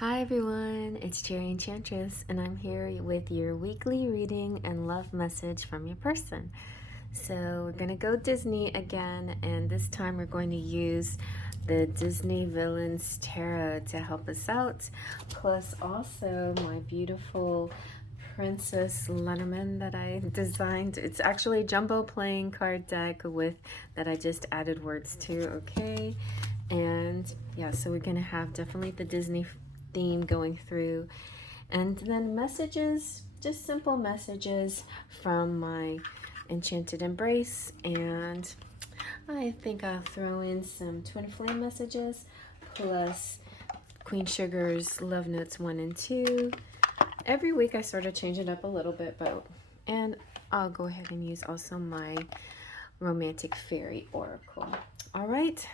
Hi everyone, it's Cherry Enchantress, and I'm here with your weekly reading and love message from your person. So we're gonna go Disney again, and this time we're going to use the Disney Villains Tarot to help us out, plus also my beautiful Princess Lenormand that I designed. It's actually a jumbo playing card deck with that I just added words to, okay? And yeah, so we're gonna have definitely the Disney theme going through, and then messages, just simple messages from my Enchanted Embrace, and I think I'll throw in some Twin Flame messages plus Queen Sugar's Love Notes 1 and 2. Every week I sort of change it up a little bit, and I'll go ahead and use also my Romantic Fairy Oracle. All right.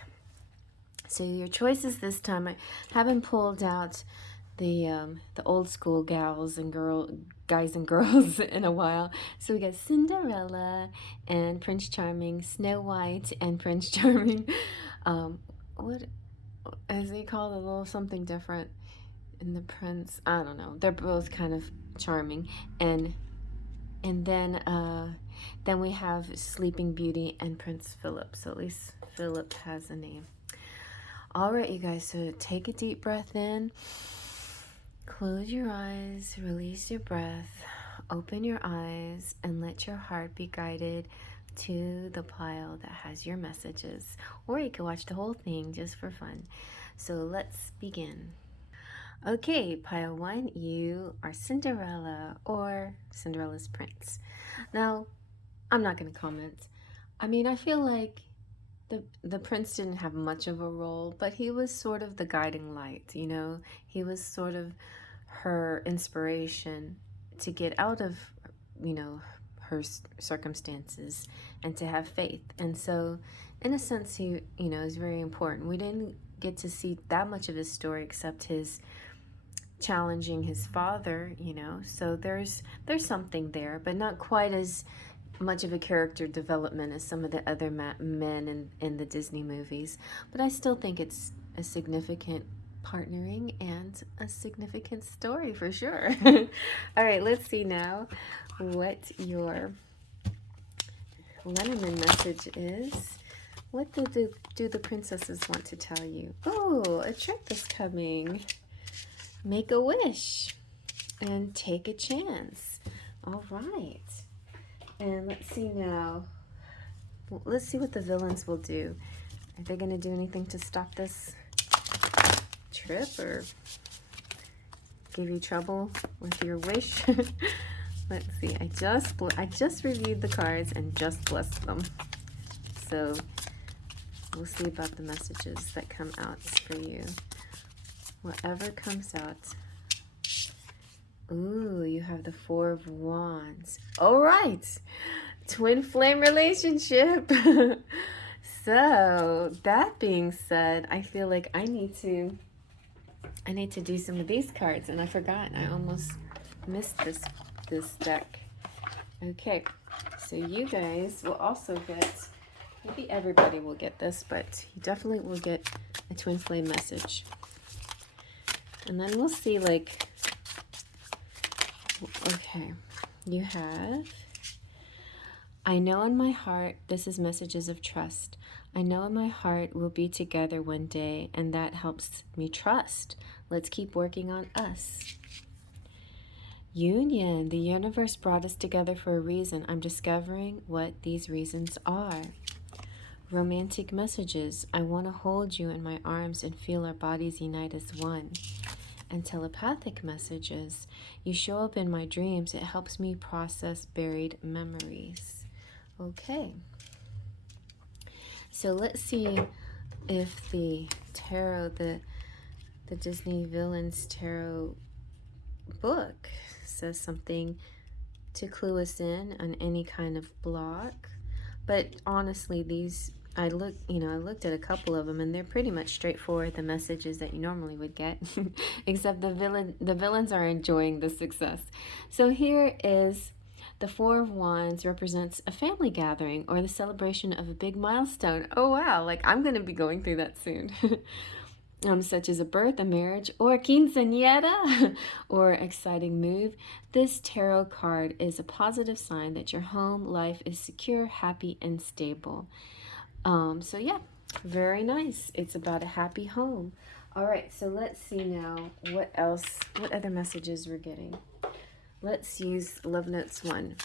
So your choices this time, I haven't pulled out the old school guys and girls in a while. So we got Cinderella and Prince Charming, Snow White and Prince Charming. What is he called? A little something different in the Prince. I don't know. They're both kind of charming, and then we have Sleeping Beauty and Prince Phillip. So at least Phillip has a name. All right, you guys, so take a deep breath in, close your eyes, release your breath, open your eyes, and let your heart be guided to the pile that has your messages. Or you can watch the whole thing just for fun. So let's begin. Okay, pile 1, you are Cinderella or Cinderella's prince. Now, I'm not going to comment. I mean, I feel like the prince didn't have much of a role, but he was sort of the guiding light, you know? He was sort of her inspiration to get out of, you know, her circumstances and to have faith. And so, in a sense, he, you know, is very important. We didn't get to see that much of his story except his challenging his father, you know? So there's something there, but not quite as much of a character development as some of the other men in the Disney movies, but I still think it's a significant partnering and a significant story for sure. All right, let's see now what your Lenormand message is. What do the princesses want to tell you? Oh, a trick is coming. Make a wish and take a chance. All right. And let's see now. Well, let's see what the villains will do. Are they going to do anything to stop this trip or give you trouble with your wish? Let's see. I just reviewed the cards and just blessed them. So we'll see about the messages that come out for you. Whatever comes out. Ooh, you have the 4 of Wands. All right. Twin flame relationship. So, that being said, I feel like I need to do some of these cards, and I forgot. I almost missed this deck. Okay. So, you guys will also get, maybe everybody will get this, but you definitely will get a twin flame message. And then we'll see, like, okay, you have, I know in my heart, this is messages of trust. I know in my heart we'll be together one day, and that helps me trust. Let's keep working on us. Union, the universe brought us together for a reason. I'm discovering what these reasons are. Romantic messages, I want to hold you in my arms and feel our bodies unite as one. And telepathic messages, you show up in my dreams. It helps me process buried memories. Okay. So let's see if the tarot, the Disney Villains Tarot book says something to clue us in on any kind of block. But honestly, these, I looked at a couple of them, and they're pretty much straightforward, the messages that you normally would get, except the villains are enjoying the success. So here is the 4 of Wands represents a family gathering or the celebration of a big milestone. Oh wow, like I'm going to be going through that soon. such as a birth, a marriage, or a quinceañera, or exciting move, this tarot card is a positive sign that your home life is secure, happy, and stable. So yeah, very nice. It's about a happy home. All right, so let's see now what else, what other messages we're getting. Let's use Love Notes 1.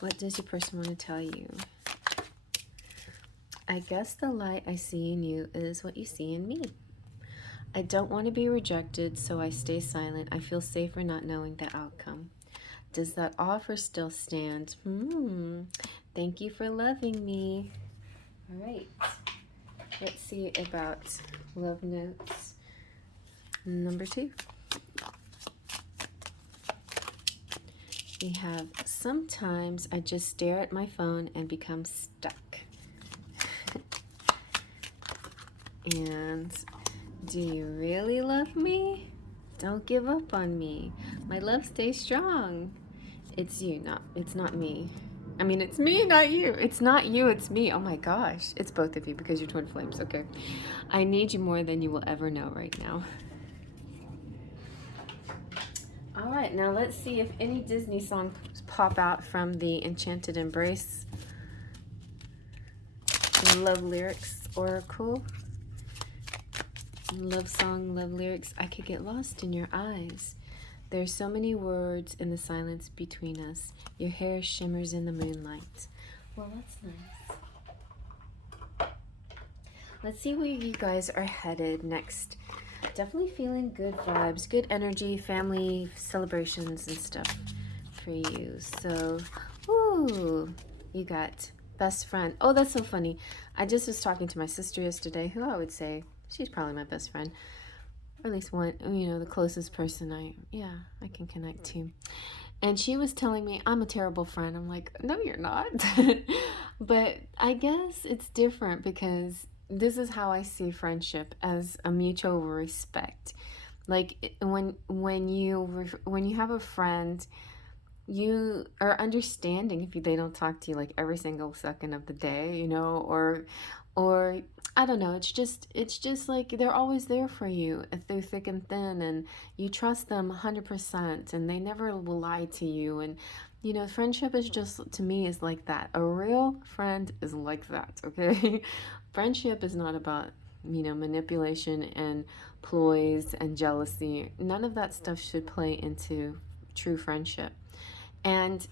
What does your person want to tell you? I guess the light I see in you is what you see in me. I don't want to be rejected, so I stay silent. I feel safer not knowing the outcome. Does that offer still stand? Thank you for loving me. All right. Let's see about Love Notes number 2. We have, sometimes I just stare at my phone and become stuck. And do you really love me? Don't give up on me. My love stays strong. It's you, it's not me. I mean, it's me, not you. It's not you, it's me. Oh my gosh. It's both of you because you're twin flames. Okay. I need you more than you will ever know right now. All right, now let's see if any Disney songs pop out from the Enchanted Embrace Love Lyrics Oracle. Love song, love lyrics. I could get lost in your eyes. There's so many words in the silence between us. Your hair shimmers in the moonlight. Well, that's nice. Let's see where you guys are headed next. Definitely feeling good vibes, good energy, family celebrations and stuff for you. So, ooh, you got best friend. Oh, that's so funny. I just was talking to my sister yesterday, who I would say she's probably my best friend, or at least one, you know, the closest person I can connect to. And she was telling me I'm a terrible friend. I'm like, no, you're not. But I guess it's different because this is how I see friendship, as a mutual respect. Like when you have a friend, you are understanding if they don't talk to you like every single second of the day, you know, or I don't know, it's just like they're always there for you through thick and thin, and you trust them 100%, and they never will lie to you. And you know, friendship is just, to me, is like that. A real friend is like that, okay? Friendship is not about, you know, manipulation and ploys and jealousy. None of that stuff should play into true friendship. And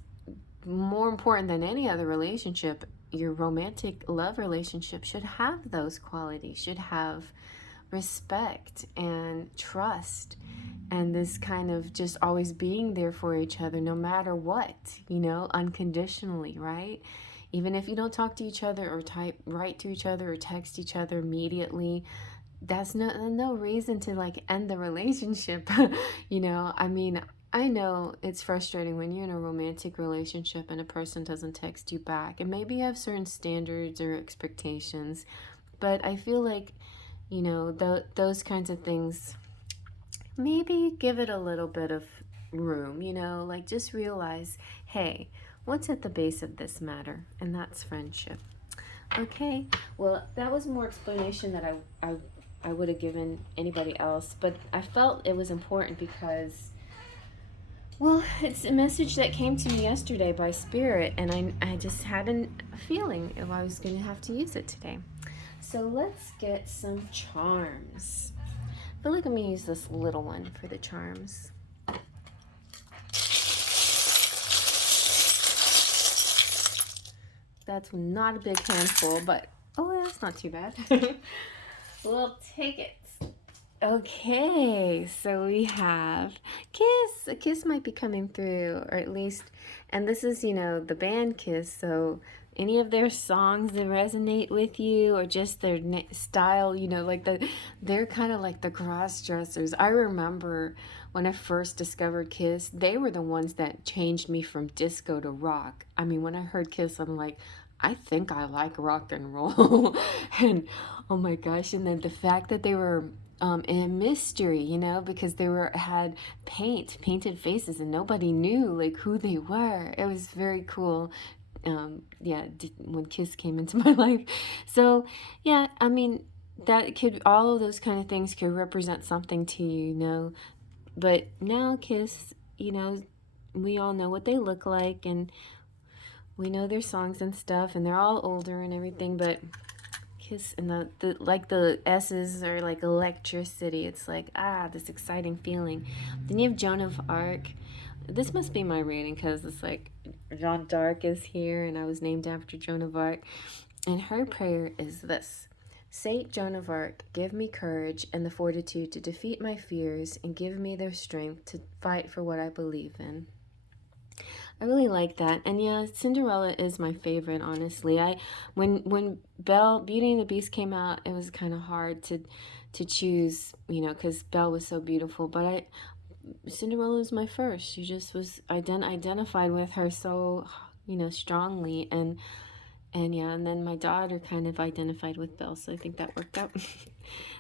more important than any other relationship, your romantic love relationship should have those qualities, should have respect and trust, and this kind of just always being there for each other no matter what, you know, unconditionally, right? Even if you don't talk to each other or write to each other or text each other immediately, that's no reason to like end the relationship. You know, I mean, I know it's frustrating when you're in a romantic relationship and a person doesn't text you back, and maybe you have certain standards or expectations, but I feel like, you know, those kinds of things, maybe give it a little bit of room, you know, like just realize, hey, what's at the base of this matter? And that's friendship. Okay, well, that was more explanation that I would have given anybody else, but I felt it was important because, well, it's a message that came to me yesterday by Spirit, and I just had a feeling if I was going to have to use it today. So let's get some charms. I feel like I'm going to use this little one for the charms. That's not a big handful, but oh, that's not too bad. We'll take it. Okay, so we have Kiss. A Kiss might be coming through, or at least, and this is, you know, the band Kiss, so any of their songs that resonate with you, or just their style, you know, like they're kind of like the cross-dressers. I remember when I first discovered Kiss, they were the ones that changed me from disco to rock. I mean, when I heard Kiss, I'm like, I think I like rock and roll. And oh my gosh, and then the fact that they were in a mystery, you know, because they had painted faces and nobody knew like who they were. It was very cool. yeah, when Kiss came into my life. So yeah, I mean, that could, all of those kind of things could represent something to you, you know. But now Kiss, you know, we all know what they look like, and we know their songs and stuff, and they're all older and everything, but Kiss, and the like, the S's are like electricity. It's like, this exciting feeling. Then you have Joan of Arc. This must be my rating because it's like Jeanne d'Arc is here, and I was named after Joan of Arc. And her prayer is this: Saint Joan of Arc, give me courage and the fortitude to defeat my fears, and give me the strength to fight for what I believe in. I really like that. And yeah, Cinderella is my favorite, honestly. When Belle Beauty and the Beast came out, it was kind of hard to choose, you know, because Belle was so beautiful. But Cinderella is my first. She just was identified with her so, you know, strongly, and yeah, and then my daughter kind of identified with Belle, so I think that worked out.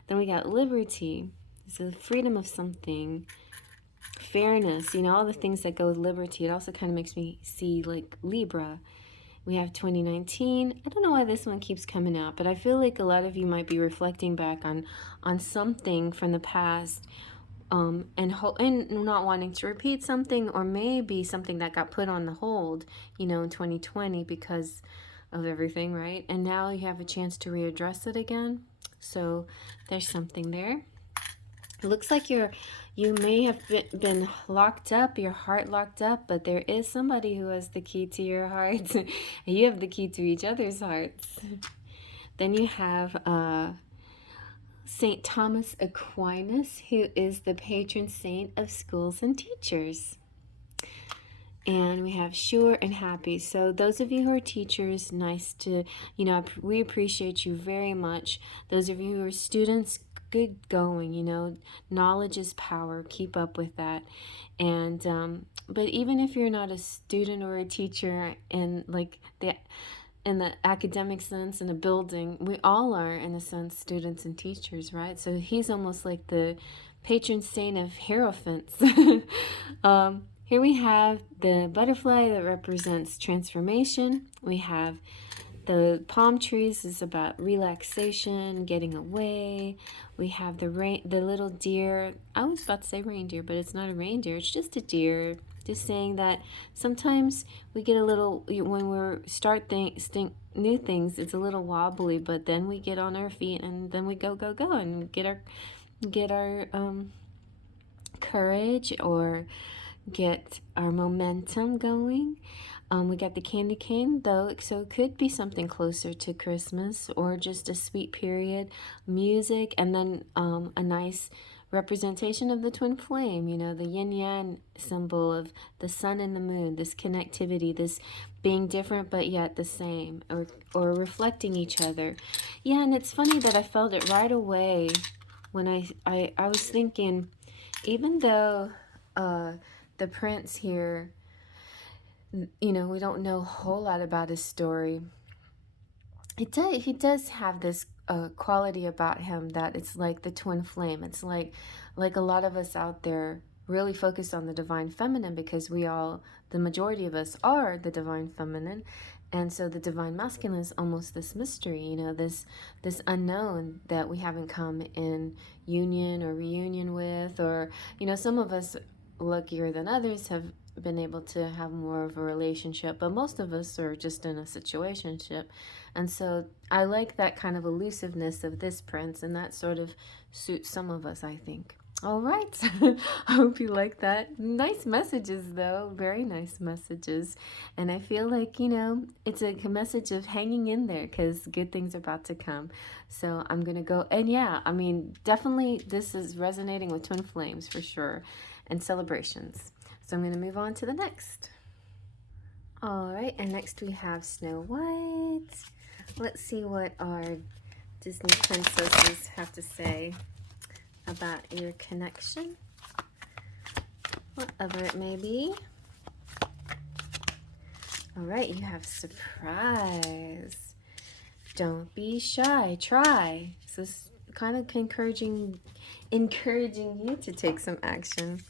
Then we got liberty. It's the freedom of something. Fairness, you know, all the things that go with liberty. It also kind of makes me see like Libra. We have 2019. I don't know why this one keeps coming out, but I feel like a lot of you might be reflecting back on something from the past, and not wanting to repeat something, or maybe something that got put on the hold, you know, in 2020 because of everything, right? And now you have a chance to readdress it again. So there's something there. It looks like you may have been locked up, your heart locked up, but there is somebody who has the key to your heart. And you have the key to each other's hearts. Then you have St. Thomas Aquinas, who is the patron saint of schools and teachers. And we have sure and happy. So those of you who are teachers, nice to, you know, we appreciate you very much. Those of you who are students, good going, you know, knowledge is power. Keep up with that. And but even if you're not a student or a teacher in like in the academic sense, in a building, we all are, in a sense, students and teachers, right? So he's almost like the patron saint of hierophants. Here we have the butterfly that represents transformation. We have the palm trees is about relaxation, getting away. We have the little deer. I was about to say reindeer, but it's not a reindeer. It's just a deer. Just saying that sometimes we get a little, when we're new things, it's a little wobbly, but then we get on our feet, and then we go and get our courage, or get our momentum going. We got the candy cane, though, so it could be something closer to Christmas, or just a sweet period, music, and then a nice representation of the twin flame, you know, the yin-yang symbol of the sun and the moon, this connectivity, this being different but yet the same, or reflecting each other. Yeah, and it's funny that I felt it right away when I was thinking, even though the prince here, you know, we don't know a whole lot about his story, he does have this quality about him that it's like the twin flame. It's like a lot of us out there really focus on the divine feminine, because the majority of us are the divine feminine, and so the divine masculine is almost this mystery, you know, this unknown that we haven't come in union or reunion with, or, you know, some of us luckier than others have been able to have more of a relationship, but most of us are just in a situationship. And so I like that kind of elusiveness of this prince, and that sort of suits some of us, I think. All right. I hope you like that. Nice messages, though. Very nice messages. And I feel like, you know, it's a message of hanging in there, because good things are about to come. So I'm going to go. And yeah, I mean, definitely this is resonating with twin flames for sure, and celebrations. So I'm going to move on to the next. All right, and next we have Snow White. Let's see what our Disney princesses have to say about your connection, whatever it may be. All right, you have surprise. Don't be shy, try. So kind of encouraging you to take some action.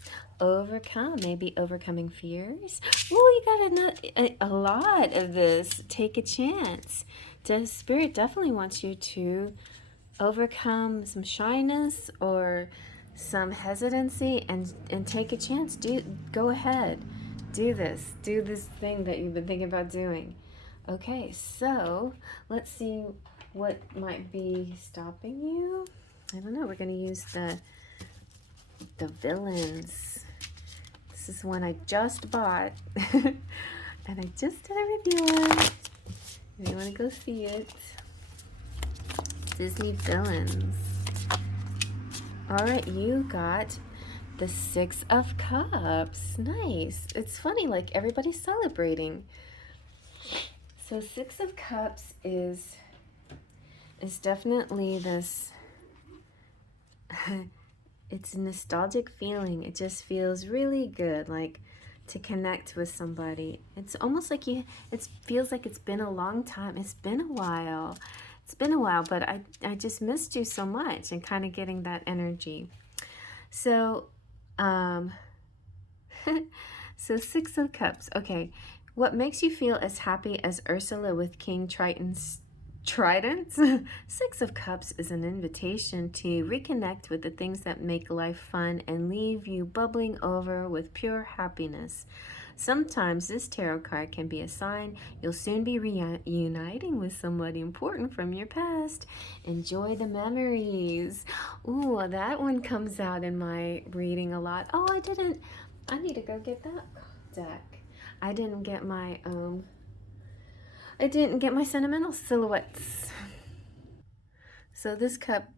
Overcome, maybe overcoming fears. Oh, you got a lot of this. Take a chance. The Spirit definitely wants you to overcome some shyness or some hesitancy and take a chance. Go ahead. Do this thing that you've been thinking about doing. Okay, so let's see what might be stopping you. I don't know. We're going to use the villains. This is one I just bought. And I just did a review on it. If you want to go see it. Disney villains. Alright, you got the Six of Cups. Nice. It's funny, like everybody's celebrating. So Six of Cups is definitely this it's a nostalgic feeling. It just feels really good, like to connect with somebody. It's almost like it feels like it's been a long time. It's been a while. It's been a while, but I just missed you so much, and kind of getting that energy. So, so Six of Cups. Okay, what makes you feel as happy as Ursula with King Triton's tridents? Six of Cups is an invitation to reconnect with the things that make life fun and leave you bubbling over with pure happiness. Sometimes this tarot card can be a sign you'll soon be reuniting with somebody important from your past. Enjoy the memories. Ooh, that one comes out in my reading a lot. Oh, I need to go get that deck. I didn't get my Sentimental Silhouettes. So this cup.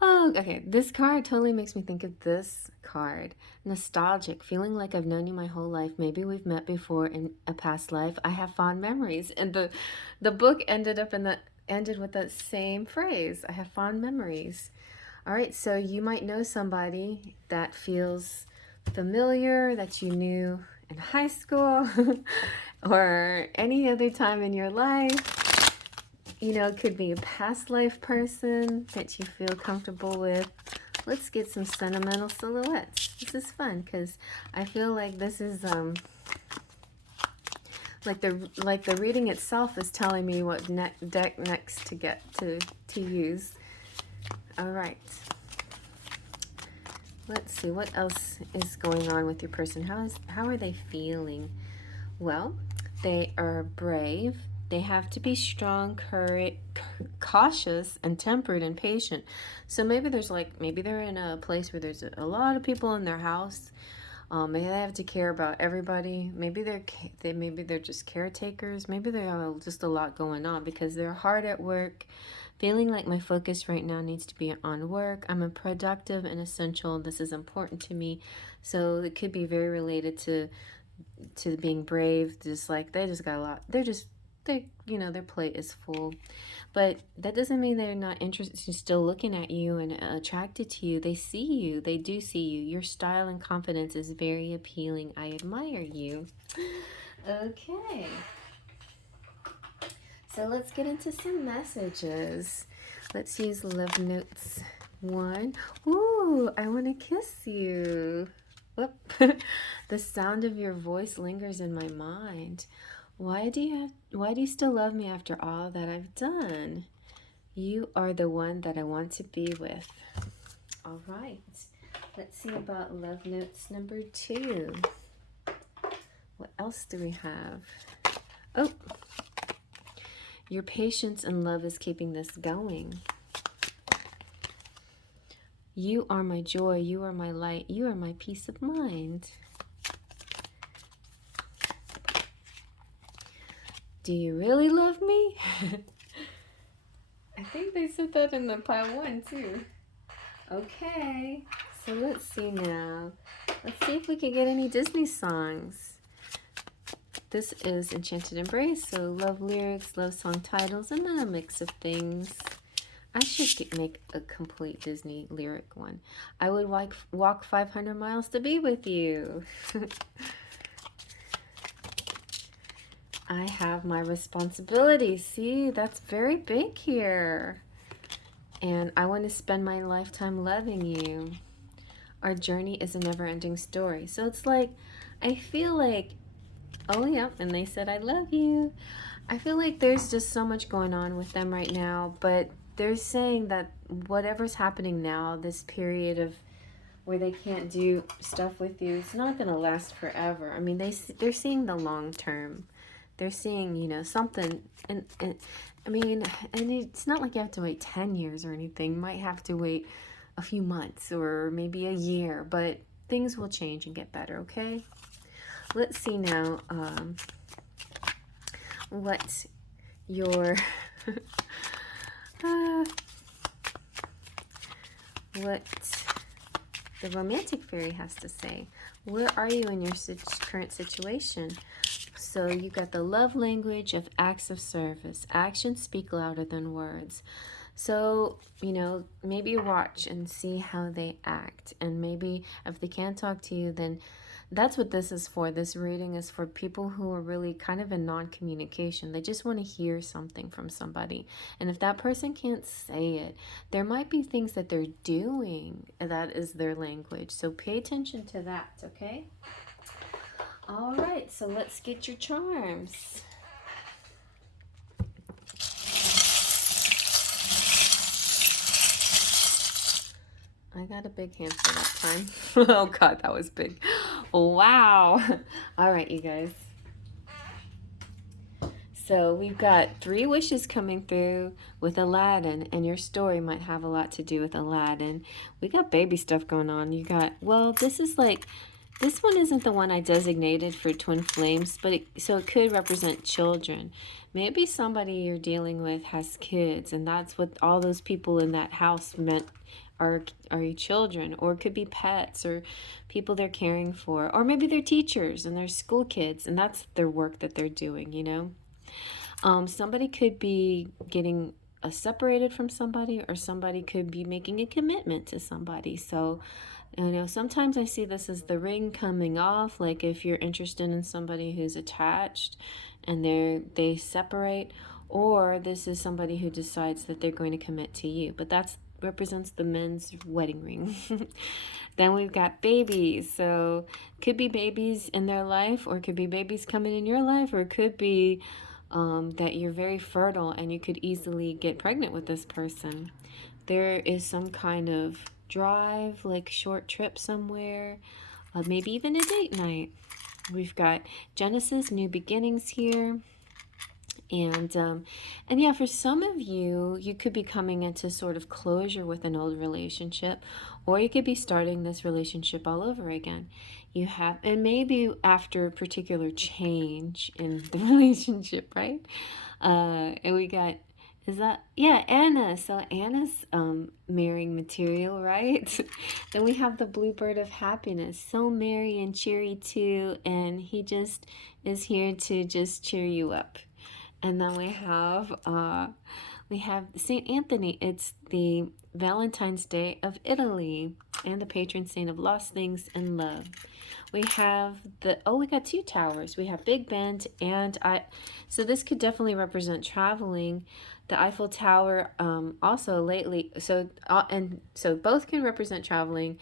Oh, okay. This card totally makes me think of this card. Nostalgic, feeling like I've known you my whole life. Maybe we've met before in a past life. I have fond memories. And the book ended with that same phrase. I have fond memories. All right, so you might know somebody that feels familiar, that you knew in high school or any other time in your life. You know, it could be a past life person that you feel comfortable with. Let's get some Sentimental Silhouettes. This is fun because I feel like this is like the reading itself is telling me what deck next to get to use. All right. Let's see what else is going on with your person. How are they feeling? Well, they are brave. They have to be strong, cautious, and tempered and patient. So maybe they're in a place where there's a lot of people in their house. Maybe they have to care about everybody. Maybe they're just caretakers. Maybe they have just a lot going on because they're hard at work. Feeling like my focus right now needs to be on work. I'm a productive and essential. This is important to me. So it could be very related to being brave. Just like they just got a lot. Their plate is full. But that doesn't mean they're not interested, still looking at you and attracted to you. They see you. They do see you. Your style and confidence is very appealing. I admire you. Okay. So let's get into some messages. Let's use Love Notes 1. Ooh, I want to kiss you. Whoop. The sound of your voice lingers in my mind. Why do you still love me after all that I've done? You are the one that I want to be with. All right. Let's see about Love Notes number 2. What else do we have? Oh, your patience and love is keeping this going. You are my joy. You are my light. You are my peace of mind. Do you really love me? I think they said that in the pile 1 too. Okay, so let's see now. Let's see if we can get any Disney songs. This is Enchanted Embrace, so love lyrics, love song titles, and then a mix of things. I should make a complete Disney lyric one. I would walk 500 miles to be with you. I have my responsibilities. See, that's very big here. And I want to spend my lifetime loving you. Our journey is a never-ending story. So it's like, I feel like, oh yeah, and they said I love you. I feel like there's just so much going on with them right now, but they're saying that whatever's happening now, this period of where they can't do stuff with you, it's not going to last forever. I mean, they're seeing the long term. They're seeing, you know, something, and I mean, and it's not like you have to wait 10 years or anything. You might have to wait a few months or maybe a year, but things will change and get better, okay? Let's see now what your what the romantic fairy has to say. Where are you in your current situation? So you got the love language of acts of service. Actions speak louder than words. So, you know, maybe watch and see how they act. And maybe if they can't talk to you, then that's what this is for. This reading is for people who are really kind of in non-communication. They just want to hear something from somebody. And if that person can't say it, there might be things that they're doing that is their language. So pay attention to that, okay? All right, so let's get your charms. I got a big hand for that time. Oh God, that was big. Wow. All right, you guys. So we've got 3 wishes coming through with Aladdin, and your story might have a lot to do with Aladdin. We got baby stuff going on. You got, well, this is like, this one isn't the one I designated for twin flames, but so it could represent children. Maybe somebody you're dealing with has kids, and that's what all those people in that house meant are your children, or it could be pets or people they're caring for, or maybe they're teachers and they're school kids, and that's their work that they're doing, you know. Somebody could be getting separated from somebody, or somebody could be making a commitment to somebody. So, you know, sometimes I see this as the ring coming off, like if you're interested in somebody who's attached and they separate, or this is somebody who decides that they're going to commit to you. But that's represents the men's wedding ring. Then we've got babies. So could be babies in their life, or it could be babies coming in your life, or it could be that you're very fertile and you could easily get pregnant with this person. There is some kind of drive, like short trip somewhere, maybe even a date night. We've got Genesis, new beginnings here. And yeah, for some of you, you could be coming into sort of closure with an old relationship, or you could be starting this relationship all over again. You have, and maybe after a particular change in the relationship, right? And we got, is that, yeah, Anna. So Anna's marrying material, right? Then we have the bluebird of happiness, so merry and cheery too, and he just is here to just cheer you up. And then we have Saint Anthony. It's the Valentine's Day of Italy, and the patron saint of lost things and love. We have we got 2 towers. We have Big Ben and so this could definitely represent traveling. The Eiffel Tower also lately. So so both can represent traveling,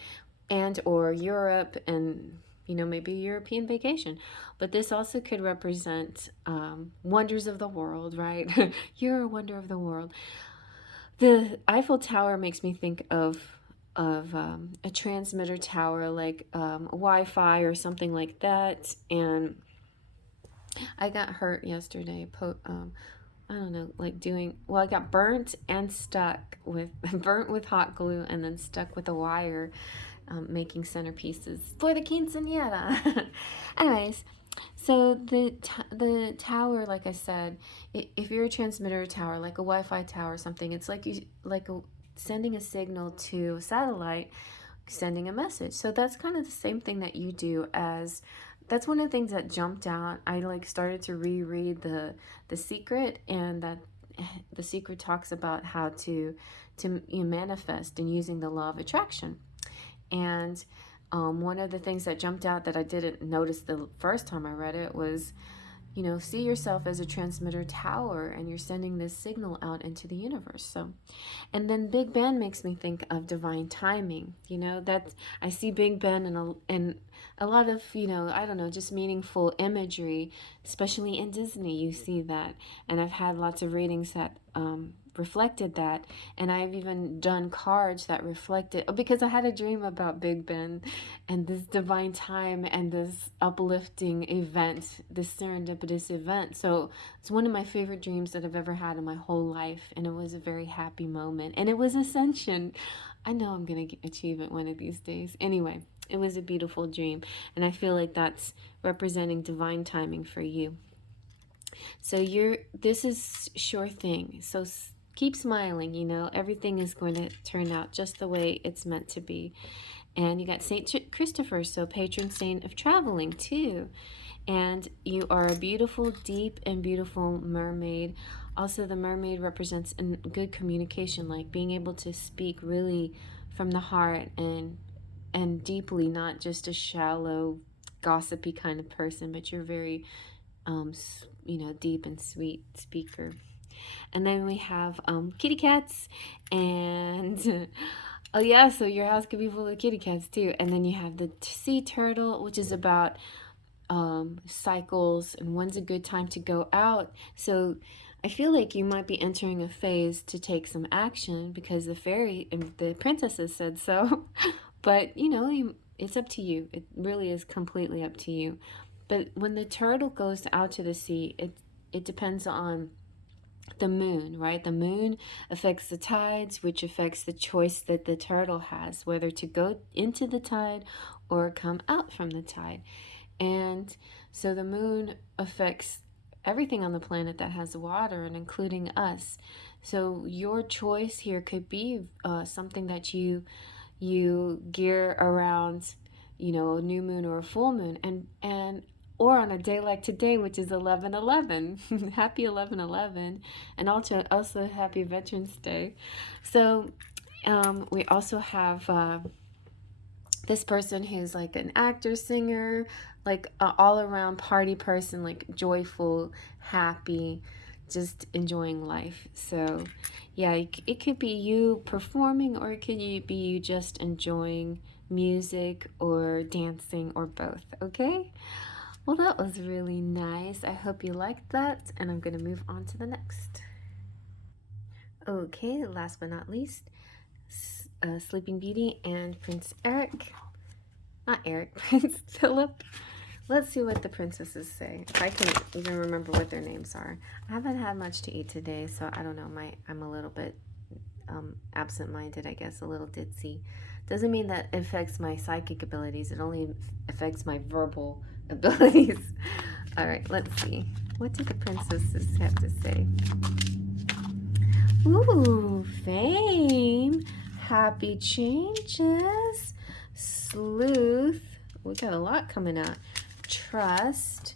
and or Europe, and you know, maybe a European vacation. But this also could represent wonders of the world, right? You're a wonder of the world. The Eiffel Tower makes me think of a transmitter tower, like Wi-Fi or something like that. And I got hurt yesterday. I don't know, like I got burnt and stuck with, burnt with hot glue and then stuck with a wire, making centerpieces for the quinceañera. Anyways, so the tower, like I said, if you're a transmitter tower, like a Wi-Fi tower or something, it's like sending a signal to a satellite, sending a message. So that's kind of the same thing that you do. As that's one of the things that jumped out. I started to reread the Secret, and that the Secret talks about how to manifest and using the law of attraction. And one of the things that jumped out that I didn't notice the first time I read it was, you know, see yourself as a transmitter tower, and you're sending this signal out into the universe. So, and then Big Ben makes me think of divine timing. You know, that I see Big Ben in a lot of, you know, I don't know, just meaningful imagery, especially in Disney. You see that, and I've had lots of readings that reflected that, and I've even done cards that reflected, because I had a dream about Big Ben and this divine time and this uplifting event, this serendipitous event. So it's one of my favorite dreams that I've ever had in my whole life, and it was a very happy moment, and it was ascension. I know I'm gonna achieve it one of these days. Anyway, it was a beautiful dream, and I feel like that's representing divine timing for you. So this is sure thing. So keep smiling, you know, everything is going to turn out just the way it's meant to be. And you got Saint Christopher, so patron saint of traveling too. And you are a beautiful, deep and beautiful mermaid. Also, the mermaid represents good communication, like being able to speak really from the heart and deeply, not just a shallow, gossipy kind of person, but you're very you know, deep and sweet speaker. And then we have kitty cats, and oh yeah, so your house could be full of kitty cats too. And then you have the sea turtle, which is about cycles and when's a good time to go out. So I feel like you might be entering a phase to take some action because the fairy and the princesses said so. But you know, it's up to you. It really is completely up to you. But when the turtle goes out to the sea, it depends on the moon, right? The moon affects the tides, which affects the choice that the turtle has, whether to go into the tide or come out from the tide. And so the moon affects everything on the planet that has water, and including us. So your choice here could be something that you gear around, you know, a new moon or a full moon, and or on a day like today, which is 11/11. Happy 11/11, and also happy Veterans Day. So we also have this person who's like an actor, singer, like an all-around party person, like joyful, happy, just enjoying life. So yeah, it could be you performing, or it could be you just enjoying music or dancing or both. Okay, well, that was really nice. I hope you liked that, and I'm going to move on to the next. Okay, last but not least, Sleeping Beauty and Prince Eric. Not Eric, Prince Phillip. Let's see what the princesses say. If I can even remember what their names are. I haven't had much to eat today, so I don't know. I'm a little bit absent-minded, I guess, a little ditzy. Doesn't mean that it affects my psychic abilities. It only affects my verbal abilities. All right, let's see. What did the princesses have to say? Ooh, fame, happy changes, sleuth. We got a lot coming out. Trust,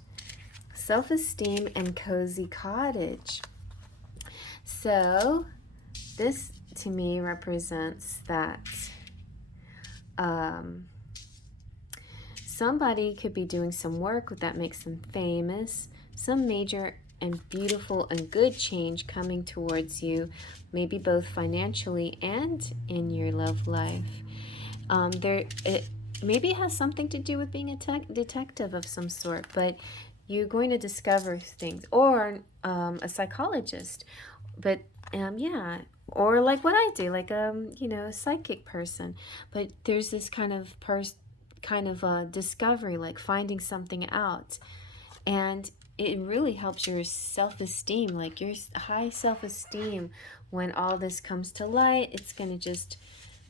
self-esteem, and cozy cottage. So this to me represents that somebody could be doing some work that makes them famous, some major and beautiful and good change coming towards you, maybe both financially and in your love life. It maybe has something to do with being a detective of some sort, but you're going to discover things, or a psychologist, but yeah, or like what I do, like you know, a psychic person. But there's this kind of discovery, like finding something out, and it really helps your self-esteem, like your high self-esteem. When all this comes to light, it's going to just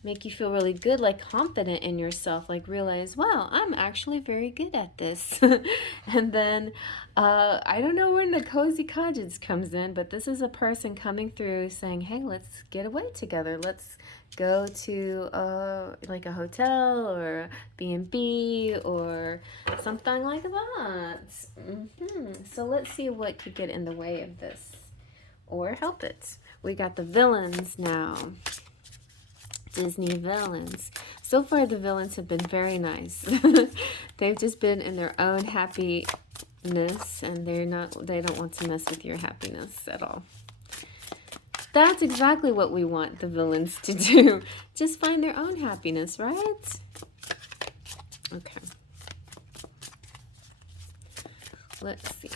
make you feel really good, like confident in yourself, like realize, wow, I'm actually very good at this. And then I don't know when the cozy cottage comes in, but this is a person coming through saying, hey, let's get away together. Let's go to like a hotel or B&B or something like that. So let's see what could get in the way of this or help it. We got the villains now. Disney villains. So far, the villains have been very nice. They've just been in their own happy and they don't want to mess with your happiness at all. That's exactly what we want the villains to do. Just find their own happiness, right? Okay. Let's see.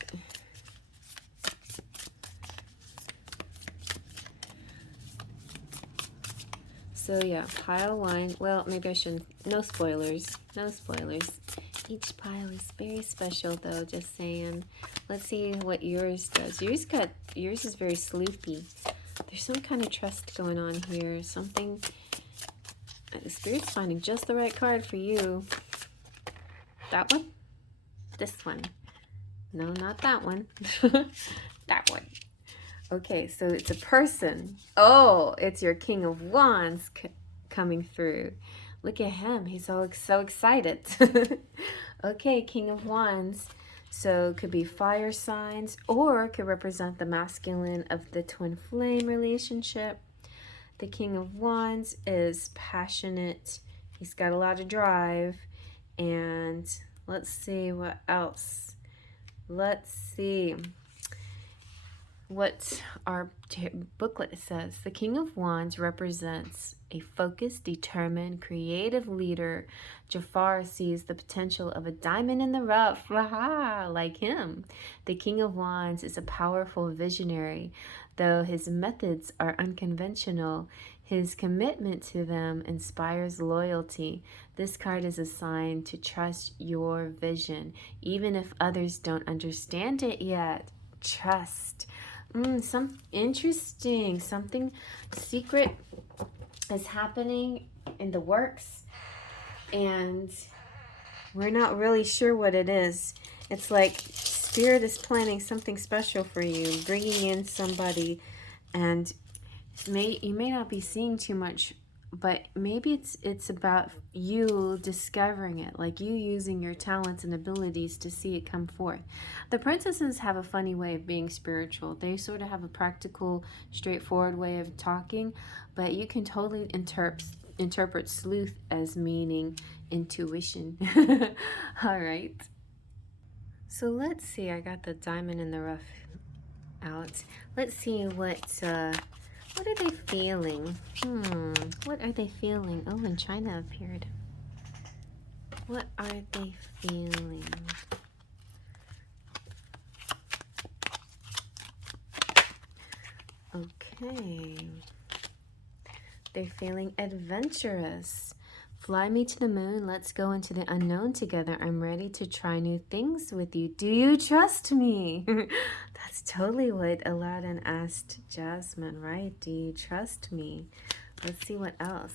So yeah, pile one. Well, maybe I shouldn't. No spoilers. No spoilers. Each pile is very special, though. Just saying. Let's see what yours does. Yours is very sleepy. There's some kind of trust going on here. Something. The Spirit's finding just the right card for you. That one. This one. No, not that one. That one. Okay, so it's a person. Oh, it's your King of Wands coming through. Look at him. He's so excited. Okay, King of Wands. So it could be fire signs, or it could represent the masculine of the twin flame relationship. The King of Wands is passionate. He's got a lot of drive. And let's see what else. Let's see what our booklet says. The King of Wands represents a focused, determined, creative leader. Jafar sees the potential of a diamond in the rough, like him. The King of Wands is a powerful visionary. Though his methods are unconventional, his commitment to them inspires loyalty. This card is a sign to trust your vision, even if others don't understand it yet. Trust. Some interesting, something secret is happening in the works, and we're not really sure what it is. It's like Spirit is planning something special for you, bringing in somebody, and you may not be seeing too much, but maybe it's about you discovering it, like you using your talents and abilities to see it come forth. The princesses have a funny way of being spiritual. They sort of have a practical, straightforward way of talking, but you can totally interpret sleuth as meaning intuition. All right. So let's see. I got the diamond in the rough out. Let's see what are they feeling? What are they feeling? Oh, and China appeared. What are they feeling? Okay. They're feeling adventurous. Fly me to the moon. Let's go into the unknown together. I'm ready to try new things with you. Do you trust me? That's totally what Aladdin asked Jasmine, right? Do you trust me? Let's see what else.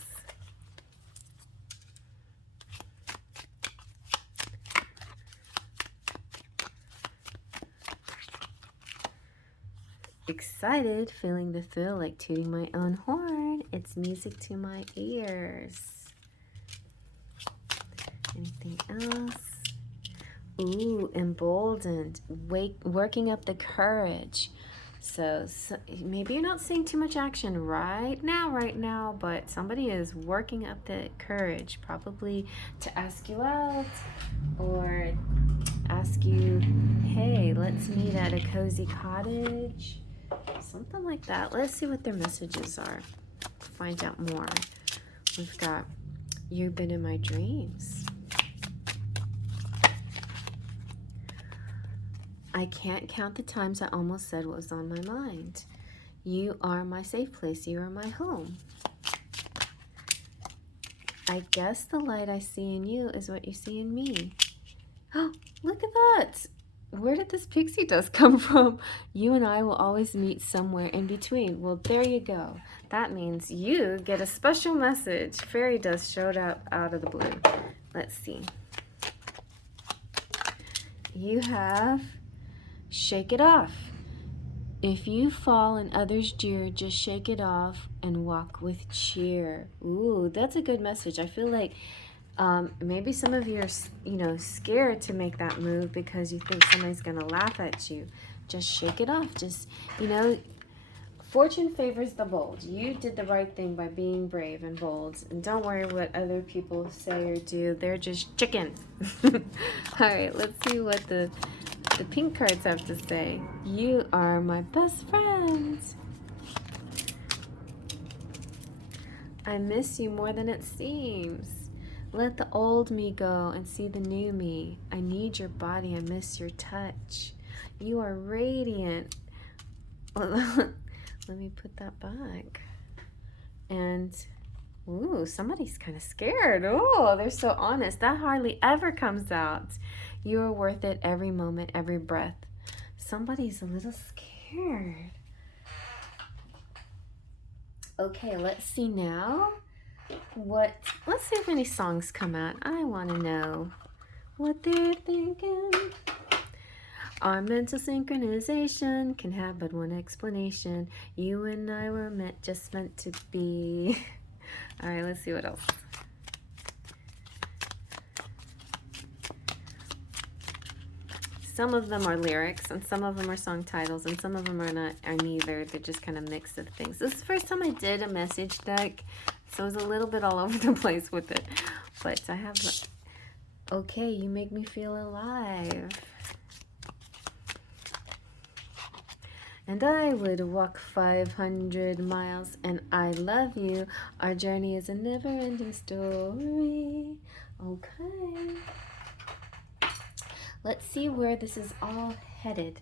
Excited, feeling the thrill like tooting my own horn. It's music to my ears. Anything else? Ooh, emboldened, working up the courage. So maybe you're not seeing too much action right now, but somebody is working up the courage, probably to ask you out or ask you, hey, let's meet at a cozy cottage. Something like that. Let's see what their messages are. Find out more. We've got, you've been in my dreams. I can't count the times I almost said what was on my mind. You are my safe place. You are my home. I guess the light I see in you is what you see in me. Oh, look at that. Where did this pixie dust come from? You and I will always meet somewhere in between. Well, there you go. That means you get a special message. Fairy dust showed up out of the blue. Let's see. You have shake it off. If you fall and others jeer, just shake it off and walk with cheer. Ooh, that's a good message. I feel like maybe some of you are, scared to make that move because you think somebody's going to laugh at you. Just shake it off. Just, fortune favors the bold. You did the right thing by being brave and bold. And don't worry what other people say or do. They're just chickens. All right, let's see what the the pink cards have to say. You are my best friend. I miss you more than it seems. Let the old me go and see the new me. I need your body. I miss your touch. You are radiant. Let me put that back. And, ooh, somebody's kind of scared. Oh, they're so honest. That hardly ever comes out. You are worth it every moment, every breath. Somebody's a little scared. Okay, let's see now. Let's see if any songs come out. I want to know what they're thinking. Our mental synchronization can have but one explanation. You and I were just meant to be. All right, let's see what else. Some of them are lyrics, and some of them are song titles, and some of them are neither. They're just kind of mix of things. This is the first time I did a message deck, so I was a little bit all over the place with it. But I have, okay, you make me feel alive. And I would walk 500 miles, and I love you. Our journey is a never-ending story. Okay. Let's see where this is all headed.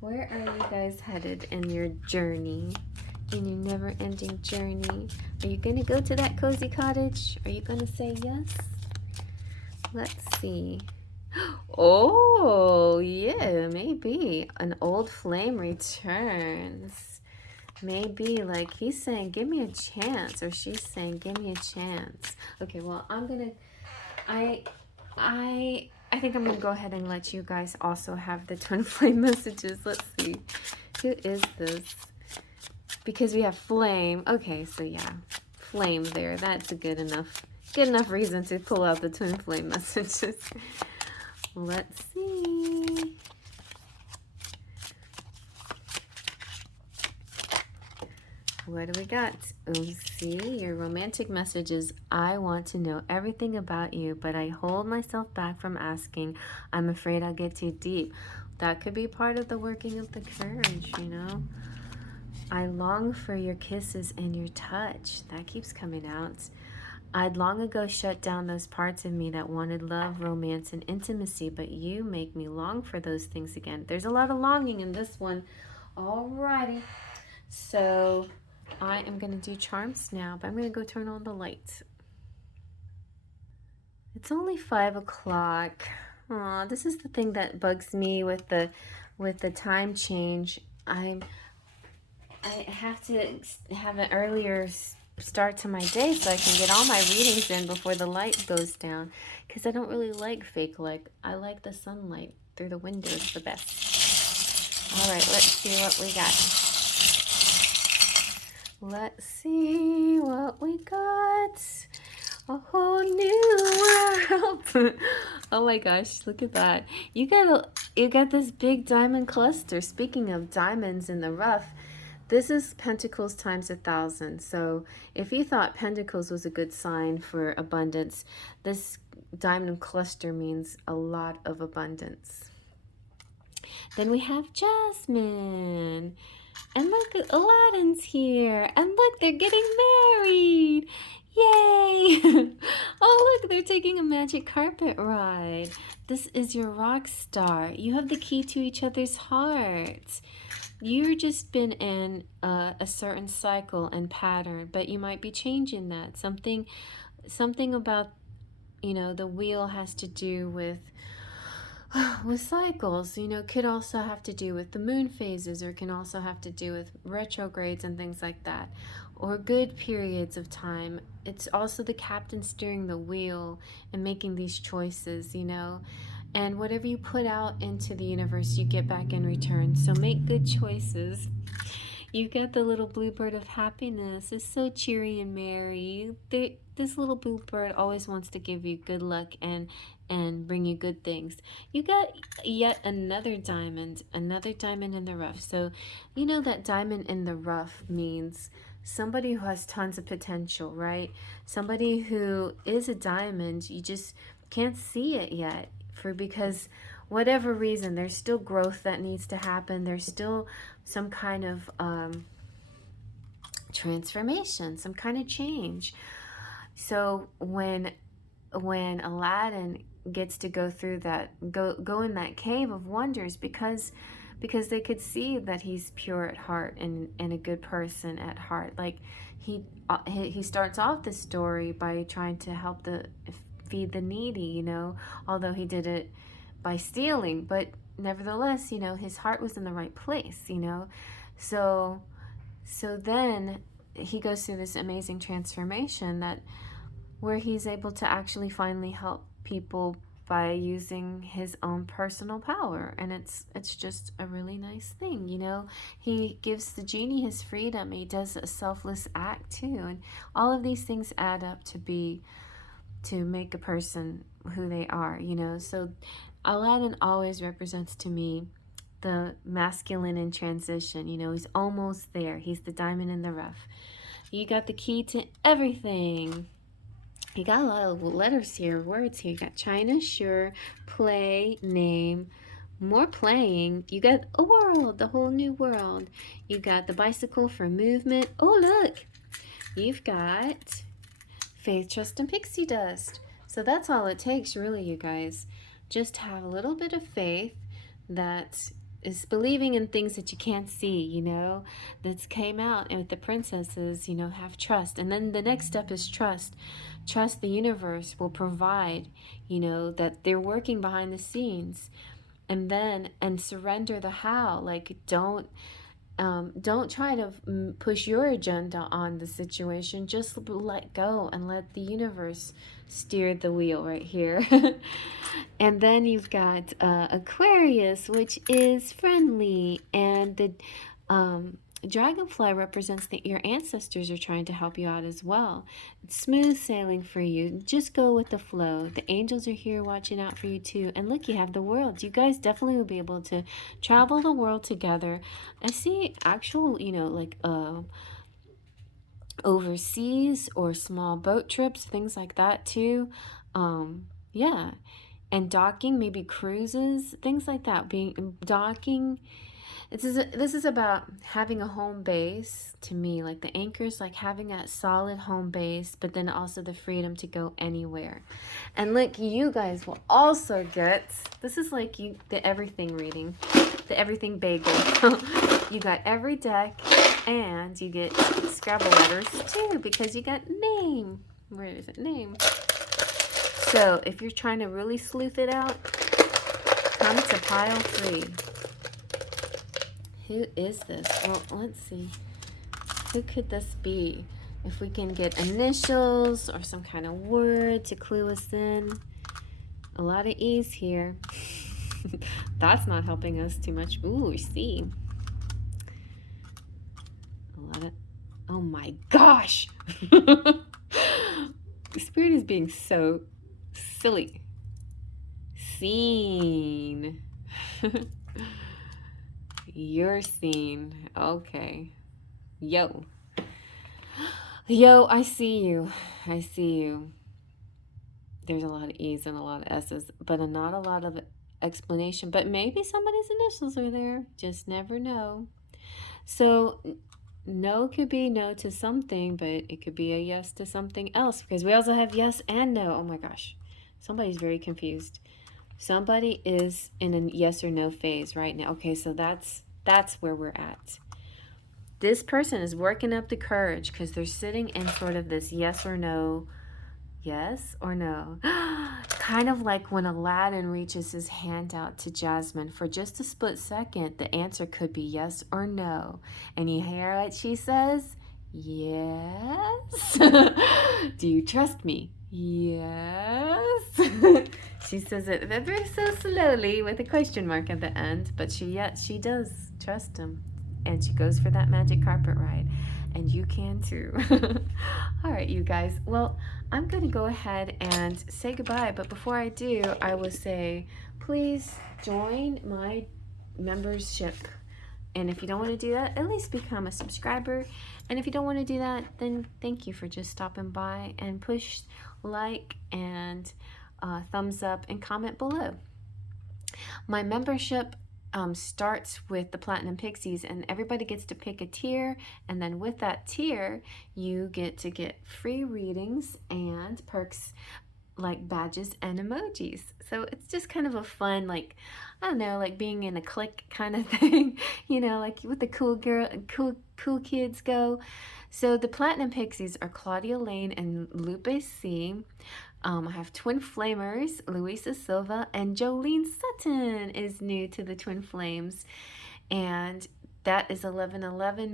Where are you guys headed in your journey? In your never-ending journey? Are you going to go to that cozy cottage? Are you going to say yes? Let's see. Oh, yeah, maybe. An old flame returns. Maybe, like, he's saying, give me a chance. Or she's saying, give me a chance. Okay, well, I'm going to... I think I'm going to go ahead and let you guys also have the twin flame messages. Let's see. Who is this? Because we have flame. Okay, so yeah. Flame there. That's a good enough reason to pull out the twin flame messages. Let's see. What do we got? Oh, see, your romantic messages. I want to know everything about you, but I hold myself back from asking. I'm afraid I'll get too deep. That could be part of the working of the courage, you know? I long for your kisses and your touch. That keeps coming out. I'd long ago shut down those parts of me that wanted love, romance, and intimacy, but you make me long for those things again. There's a lot of longing in this one. Alrighty. So I am going to do charms now, but I'm going to go turn on the lights. It's only 5 o'clock. Aw, this is the thing that bugs me with the time change. I have to have an earlier start to my day so I can get all my readings in before the light goes down, because I don't really like fake light. I like the sunlight through the windows the best. All right, let's see what we got. Let's see what we got. A whole new world. Oh my gosh, look at that. You got this big diamond cluster. Speaking of diamonds in the rough, this is Pentacles times 1,000. So if you thought Pentacles was a good sign for abundance, this diamond cluster means a lot of abundance. Then we have Jasmine. And look, Aladdin's here. And look, they're getting married. Yay! Oh, look, they're taking a magic carpet ride. This is your rock star. You have the key to each other's hearts. You've just been in a certain cycle and pattern, but you might be changing that. Something about, you know, the wheel has to do with cycles, you know, could also have to do with the moon phases, or can also have to do with retrogrades and things like that, or good periods of time. It's also the captain steering the wheel and making these choices, you know, and whatever you put out into the universe, you get back in return. So make good choices. You got the little bluebird of happiness. It's so cheery and merry. This little bluebird always wants to give you good luck and bring you good things. You got yet another diamond in the rough. So you know that diamond in the rough means somebody who has tons of potential, right? Somebody who is a diamond, you just can't see it yet, because whatever reason, there's still growth that needs to happen. There's still some kind of transformation, some kind of change. So when Aladdin gets to go through that, go in that cave of wonders, because they could see that he's pure at heart and a good person at heart. Like he starts off the story by trying to help feed the needy, you know, although he did it by stealing, but nevertheless, you know, his heart was in the right place, you know. So then he goes through this amazing transformation that where he's able to actually finally help people by using his own personal power, and it's just a really nice thing, you know. He gives the genie his freedom. He does a selfless act too, and all of these things add up to make a person who they are, you know. So Aladdin always represents to me the masculine in transition, you know. He's almost there. He's the diamond in the rough. You got the key to everything. You got a lot of letters here, words here. You got China, sure, play, name, more playing. You got a world, the whole new world. You got the bicycle for movement. Oh, look. You've got faith, trust, and pixie dust. So that's all it takes, really, you guys. Just have a little bit of faith that is believing in things that you can't see, you know. That's came out and with the princesses, you know, have trust. And then the next step is trust. Trust the universe will provide, you know, that they're working behind the scenes. And then, and surrender the how. Like, don't try to push your agenda on the situation. Just let go and let the universe steer the wheel right here. And then you've got Aquarius, which is friendly, and the dragonfly represents that your ancestors are trying to help you out as well. It's smooth sailing for you. Just go with the flow. The angels are here watching out for you too. And look, you have the world. You guys definitely will be able to travel the world together. I see actual, you know, like overseas or small boat trips, things like that too. Yeah. And docking, maybe cruises, things like that. Docking. This is about having a home base to me. Like the anchors, like having a solid home base, but then also the freedom to go anywhere. And look, you guys will also get, this is like the everything reading, the everything bagel. You got every deck, and you get Scrabble letters too, because you got name. Where is it? Name. So if you're trying to really sleuth it out, come to pile 3. Who is this? Well, let's see. Who could this be? If we can get initials or some kind of word to clue us in. A lot of E's here. That's not helping us too much. Ooh, C. A lot of... Oh my gosh! Spirit is being so silly. Scene. You're seen. Okay. Yo, I see you. I see you. There's a lot of E's and a lot of S's, but not a lot of explanation. But maybe somebody's initials are there. Just never know. So no could be no to something, but it could be a yes to something else, because we also have yes and no. Oh my gosh. Somebody's very confused. Somebody is in a yes or no phase right now. Okay, so that's where we're at. This person is working up the courage because they're sitting in sort of this yes or no. Yes or no? Kind of like when Aladdin reaches his hand out to Jasmine. For just a split second, the answer could be yes or no. And you hear what she says? Yes. Do you trust me? Yes. She says it very so slowly with a question mark at the end, but she does trust him, and she goes for that magic carpet ride, and you can too. All right, you guys. Well, I'm going to go ahead and say goodbye, but before I do, I will say, please join my membership. And if you don't want to do that, at least become a subscriber. And if you don't want to do that, then thank you for just stopping by, and push like and thumbs up and comment below. My membership starts with the Platinum Pixies, and everybody gets to pick a tier, and then with that tier you get to get free readings and perks like badges and emojis. So it's just kind of a fun, like, I don't know, like being in a clique kind of thing, you know, like with the cool kids go. So the Platinum Pixies are Claudia Lane and Lupe C. I have Twin Flamers, Luisa Silva, and Jolene Sutton is new to the Twin Flames. And that is 11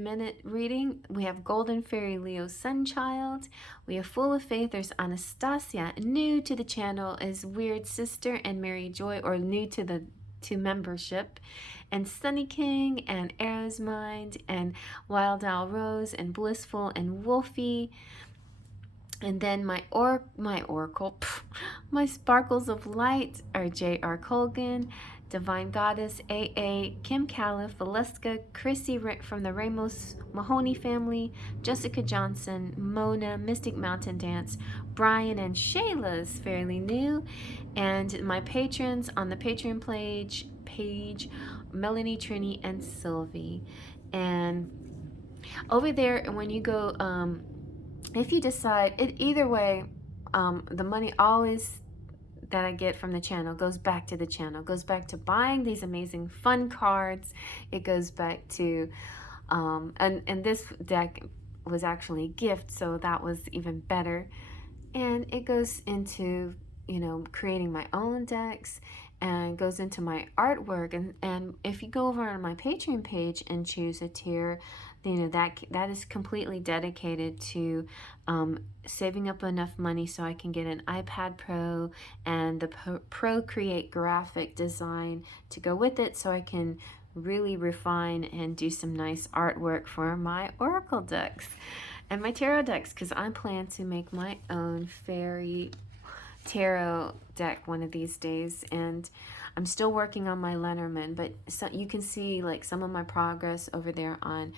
minute reading. We have Golden Fairy Leo Sunchild. We have Full of Faith. There's Anastasia, new to the channel, is Weird Sister, and Mary Joy, or new to membership, and Sunny King, and Arrow's Mind, and Wild Owl Rose, and Blissful, and Wolfie. And then my oracle, my sparkles of light are J.R. Colgan, Divine Goddess, A.A., Kim Calif, Valeska, Chrissy from the Ramos Mahoney family, Jessica Johnson, Mona, Mystic Mountain Dance, Brian and Shayla's fairly new, and my patrons on the Patreon page, Melanie, Trini, and Sylvie. And over there, when you go, if you decide either way, the money always that I get from the channel goes back to the channel, goes back to buying these amazing fun cards. It goes back to and this deck was actually a gift, so that was even better. And it goes into, you know, creating my own decks, and goes into my artwork. And if you go over on my Patreon page and choose a tier, you know, that is completely dedicated to saving up enough money so I can get an iPad Pro and the Procreate graphic design to go with it, so I can really refine and do some nice artwork for my oracle decks and my tarot decks, because I plan to make my own fairy tarot deck one of these days. And I'm still working on my Lenormand, but so you can see like some of my progress over there on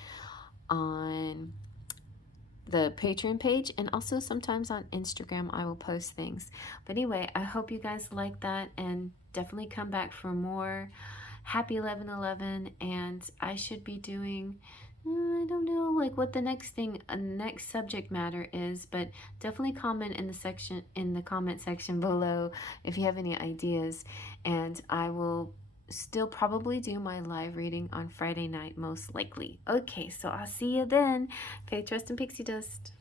the Patreon page, and also sometimes on Instagram I will post things. But anyway, I hope you guys like that, and definitely come back for more. Happy 11/11, and I should be doing, I don't know, like what the next subject matter is, but definitely comment in the comment section below if you have any ideas, and I will still probably do my live reading on Friday night, most likely. Okay, so I'll see you then. Okay, trust and pixie dust.